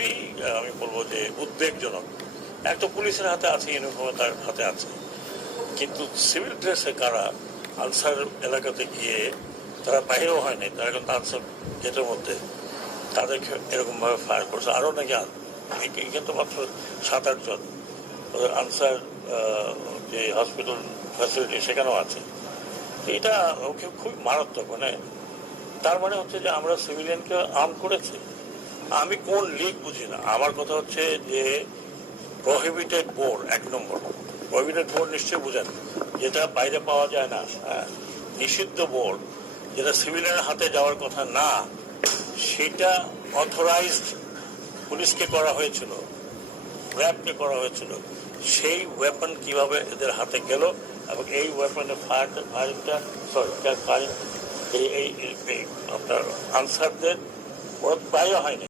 খুবই আমি বলবো যে উদ্বেগজনক। একটা পুলিশের হাতে আছে, ইউনিফর্মে তার হাতে আছে, কিন্তু সিভিল ড্রেসে কারা আনসার এলাকাতে গিয়ে তারা বাইরেও হয়নি, তারা কিন্তু আনসার গেটের মধ্যে তাদেরকে এরকমভাবে ফায়ার করছে। আরও নাকি কিন্তু মাত্র 7-8 জন ওদের আনসার যে হসপিটাল ফ্যাসিলিটি সেখানেও আছে। এটা ওকে খুব মারাত্মক। তার মানে হচ্ছে যে আমরা সিভিলিয়ানকে আর্ম করেছি। আমি কোন লিগ বুঝি না। আমার কথা হচ্ছে যে প্রহিবিটেড বোর্ড, 1 নম্বর প্রহিবিটেড বোর্ড নিশ্চয়ই বুঝেন, যেটা বাইরে পাওয়া যায় না, নিষিদ্ধ বোর্ড, যেটা সিভিলিয়ানের হাতে যাওয়ার কথা না, সেটা অথরাইজড পুলিশকে করা হয়েছিল, র্যাবকে করা হয়েছিল। সেই ওয়েপন কিভাবে এদের হাতে গেল এবং এই ওয়েপনের ফায়ারিংটা এই আপনার আনসারদের ওরা প্রায় হয়নি।